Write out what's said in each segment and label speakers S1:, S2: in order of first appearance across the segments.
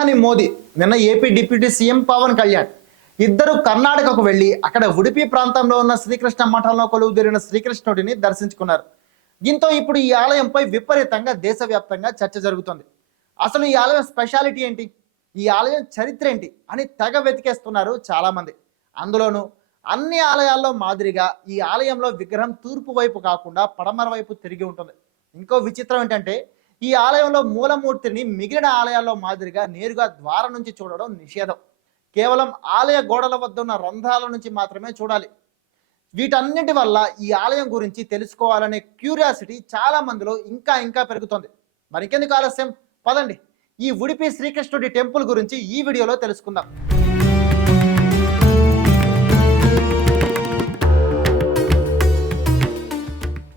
S1: ప్రధాని మోదీ నిన్న AP deputy CM Pawan Kalyan ఇద్దరు కర్ణాటకకు వెళ్ళి అక్కడ ఉడిపి ప్రాంతంలో ఉన్న శ్రీకృష్ణ మఠంలో కొలువు తీరిన శ్రీకృష్ణుడిని దర్శించుకున్నారు. దీంతో ఇప్పుడు ఈ ఆలయంపై విపరీతంగా దేశవ్యాప్తంగా చర్చ జరుగుతుంది. అసలు ఈ ఆలయం స్పెషాలిటీ ఏంటి? ఈ ఆలయం చరిత్ర ఏంటి? అని తెగ వెతికేస్తున్నారు చాలామంది. అందులోనూ అన్ని ఆలయాల్లో మాదిరిగా ఈ ఆలయంలో విగ్రహం తూర్పు వైపు కాకుండా పడమర వైపు తిరిగి ఉంటుంది. ఇంకో విచిత్రం ఏంటంటే ఈ ఆలయంలో మూలమూర్తిని మిగిలిన ఆలయాల్లో మాదిరిగా నేరుగా ద్వారం నుంచి చూడడం నిషేధం. కేవలం ఆలయ గోడల వద్ద ఉన్న రంధ్రాల నుంచి మాత్రమే చూడాలి. వీటన్నిటి వల్ల ఈ ఆలయం గురించి తెలుసుకోవాలనే క్యూరియాసిటీ చాలా మందిలో ఇంకా ఇంకా పెరుగుతుంది. మరికెందుకు ఆలస్యం? పదండి. ఈ ఉడిపి శ్రీకృష్ణుడి టెంపుల్ గురించి ఈ వీడియోలో తెలుసుకుందాం.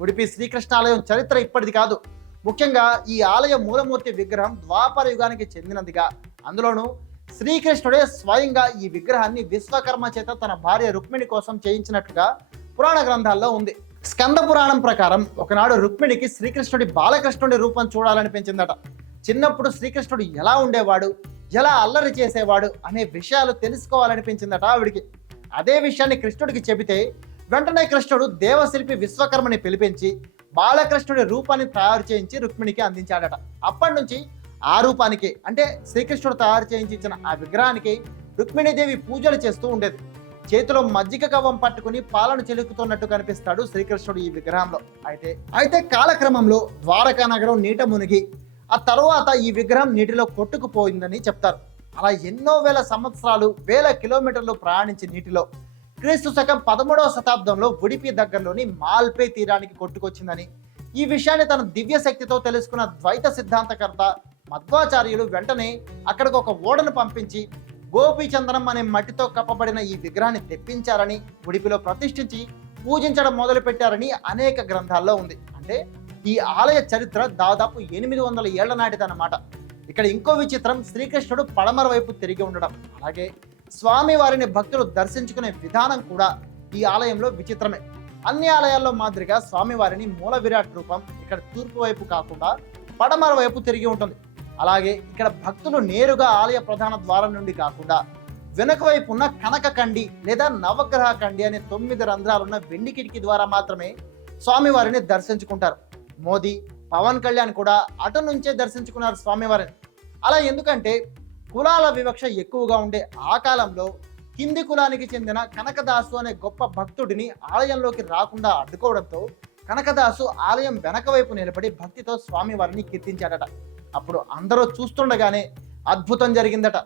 S1: ఉడిపి శ్రీకృష్ణ ఆలయం చరిత్ర ఇప్పటిది కాదు. ముఖ్యంగా ఈ ఆలయ మూలమూర్తి విగ్రహం ద్వాపర యుగానికి చెందినదిగా. అందులోనూ శ్రీకృష్ణుడే స్వయంగా ఈ విగ్రహాన్ని విశ్వకర్మ చేత తన భార్య రుక్మిణి కోసం చేయించినట్టుగా పురాణ గ్రంథాల్లో ఉంది. స్కంద పురాణం ప్రకారం ఒకనాడు రుక్మిణికి శ్రీకృష్ణుడి బాలకృష్ణుడి రూపం చూడాలనిపించిందట. చిన్నప్పుడు శ్రీకృష్ణుడు ఎలా ఉండేవాడు? ఎలా అల్లరి చేసేవాడు? అనే విషయాలు తెలుసుకోవాలనిపించిందట ఆవిడికి. అదే విషయాన్ని కృష్ణుడికి చెబితే వెంటనే కృష్ణుడు దేవశిల్పి విశ్వకర్మని పిలిపించి బాలకృష్ణుడి రూపాన్ని తయారు చేయించి రుక్మిణికి అందించాడట. అప్పటి నుంచి ఆ రూపానికి అంటే శ్రీకృష్ణుడు తయారు చేయించిన ఆ విగ్రహానికి రుక్మిణీదేవి పూజలు చేస్తూ ఉండేది. చేతిలో మజ్జిగ కవ్వం పట్టుకుని పాలను చెలుకుతున్నట్టు కనిపిస్తాడు శ్రీకృష్ణుడు ఈ విగ్రహంలో. అయితే అయితే కాలక్రమంలో ద్వారకా నగరం నీట మునిగి ఆ తరువాత ఈ విగ్రహం నీటిలో కొట్టుకుపోయిందని చెప్తారు. అలా ఎన్నో వేల సంవత్సరాలు వేల కిలోమీటర్లు ప్రయాణించి నీటిలో క్రీస్తు శకం పదమూడవ శతాబ్దంలో ఉడిపి దగ్గరలోని మాల్పే తీరానికి కొట్టుకొచ్చిందని. ఈ విషయాన్ని తన దివ్య శక్తితో తెలుసుకున్న ద్వైత సిద్ధాంతకర్త మధ్వాచార్యులు వెంటనే అక్కడికి ఒక ఓడను పంపించి గోపీచందనం అనే మట్టితో కప్పబడిన ఈ విగ్రహాన్ని తెప్పించారని ఉడిపిలో ప్రతిష్ఠించి పూజించడం మొదలుపెట్టారని అనేక గ్రంథాల్లో ఉంది. అంటే ఈ ఆలయ చరిత్ర దాదాపు ఎనిమిది వందల ఏళ్ళ నాటిదన్నమాట. ఇక్కడ ఇంకో విచిత్రం శ్రీకృష్ణుడు పడమర వైపు తిరిగి ఉండడం. అలాగే స్వామివారిని భక్తులు దర్శించుకునే విధానం కూడా ఈ ఆలయంలో విచిత్రమే. అన్ని ఆలయాల్లో మాదిరిగా స్వామివారిని మూల విరాట్ రూపం ఇక్కడ తూర్పు వైపు కాకుండా పడమర వైపు తిరిగి ఉంటుంది. అలాగే ఇక్కడ భక్తులు నేరుగా ఆలయ ప్రధాన ద్వారం నుండి కాకుండా వెనుక వైపు ఉన్న కనక కండి లేదా నవగ్రహ కండి అనే తొమ్మిది రంధ్రాలున్న వెండి కిటికీ ద్వారా మాత్రమే స్వామివారిని దర్శించుకుంటారు. మోదీ పవన్ కళ్యాణ్ కూడా అటు నుంచే దర్శించుకున్నారు స్వామివారిని అలా ఎందుకంటే కులాల వివక్ష ఎక్కువగా ఉండే ఆ కాలంలో కింది కులానికి చెందిన కనకదాసు అనే గొప్ప భక్తుడిని ఆలయంలోకి రాకుండా అడ్డుకోవడంతో కనకదాసు ఆలయం వెనక వైపు నిలబడి భక్తితో స్వామివారిని కీర్తించాడట. అప్పుడు అందరూ చూస్తుండగానే అద్భుతం జరిగిందట.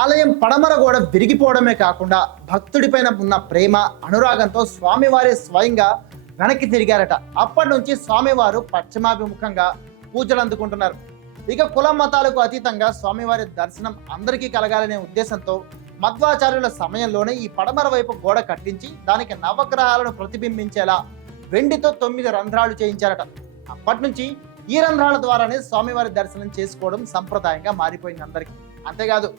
S1: ఆలయం పడమర గోడ విరిగిపోవడమే కాకుండా భక్తుడిపైన ఉన్న ప్రేమ అనురాగంతో స్వామివారి స్వయంగా వెనక్కి తిరిగారట. అప్పటి నుంచి స్వామివారు పశ్చిమాభిముఖంగా పూజలు అందుకుంటున్నారు ఇక కుల మతాలకు అతీతంగా స్వామివారి దర్శనం అందరికీ కలగాలనే ఉద్దేశంతో మధ్వాచార్యుల సమయంలోనే ఈ పడమర వైపు గోడ కట్టించి దానికి నవగ్రహాలను ప్రతిబింబించేలా వెండితో తొమ్మిది రంధ్రాలు చేయించారట. అప్పటి నుంచి ఈ రంధ్రాల ద్వారానే స్వామివారి దర్శనం చేసుకోవడం సంప్రదాయంగా మారిపోయింది అందరికీ. అంతేకాదు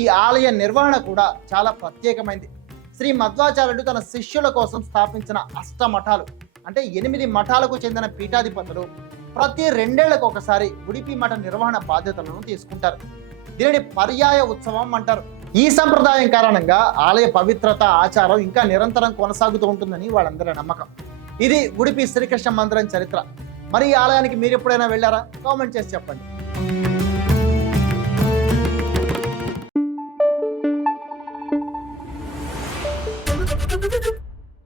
S1: ఈ ఆలయ నిర్వహణ కూడా చాలా ప్రత్యేకమైంది. శ్రీ మధ్వాచార్యుడు తన శిష్యుల కోసం స్థాపించిన అష్ట మఠాలు అంటే ఎనిమిది మఠాలకు చెందిన పీఠాధిపతులు ప్రతి రెండేళ్ళకు ఒకసారి ఉడిపి మఠ నిర్వహణ బాధ్యతలను తీసుకుంటారు. దీనిని పర్యాయ ఉత్సవం అంటారు. ఈ సంప్రదాయం కారణంగా ఆలయ పవిత్రత ఆచారం ఇంకా నిరంతరం కొనసాగుతూ ఉంటుందని వాళ్ళందరి నమ్మకం. ఇది ఉడిపి శ్రీకృష్ణ మందిరం చరిత్ర. మరి ఈ ఆలయానికి మీరు ఎప్పుడైనా వెళ్ళారా? కామెంట్ చేసి చెప్పండి.